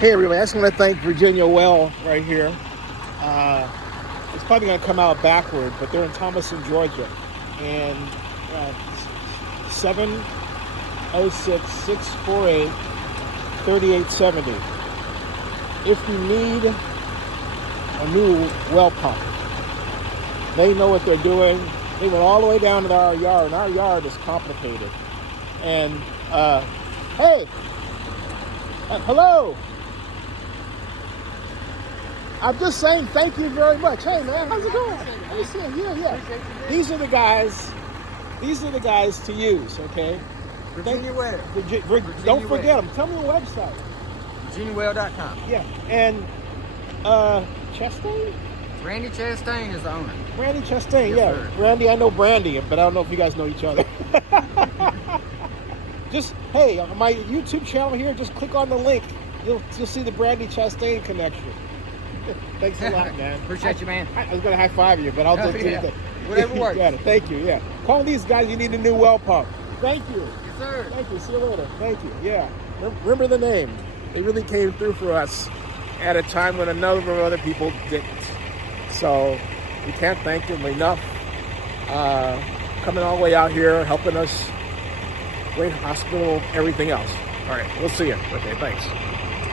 Hey everybody, I just want to thank Virginia Well right here. It's probably going to come out backward, but they're in Thomaston, Georgia. And 706-648-3870. If you need a new well pump, they know what they're doing. They went all the way down to our yard, and our yard is complicated. And, hey, hello. I'm just saying thank you very much. Hey man, how's it going? Nice seeing you. Yeah. These are the guys to use, okay? Virginia Well. Don't forget them. Tell me your website. VirginiaWell.com. Yeah. And Chastain? Randy Chastain is the owner. Randy Chastain, Yes, yeah. sir. Randy, I know Brandy, but I don't know if you guys know each other. Just, hey, on my YouTube channel here, just click on the link. You'll see the Brandy Chastain connection. Thanks a lot, man. Appreciate you, man. I was going to high five you, but I'll just do Yeah. that. Whatever works. Got it. Thank you. Yeah. Call these guys. You need a new well pump. Thank you. Yes, sir. Thank you. See you later. Thank you. Yeah. Remember the name. They really came through for us at a time when a number of other people didn't. So we can't thank them enough. Coming all the way out here, helping us. Great hospital, everything else. All right. We'll see you. Okay. Thanks.